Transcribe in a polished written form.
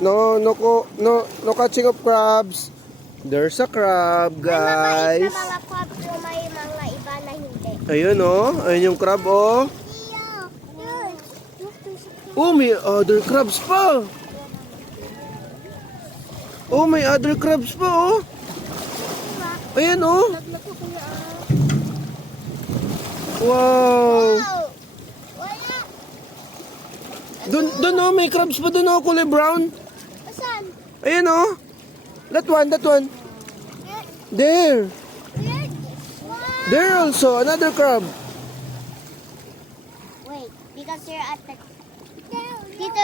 No, no catching of crabs. There's a crab, guys. May mga crab pero may mga iba na hindi. Ayun, oh. Ayun yung crab, oh. Oh, may other crabs pa. Oh, may other crabs pa, oh. Ayan, oh. Wow. Wala. Doon, oh, may crabs pa doon, oh, kulay brown. Saan? Ayan, oh. That one. There. Wow. There also, another crab. Wait, because you're at the... Dito,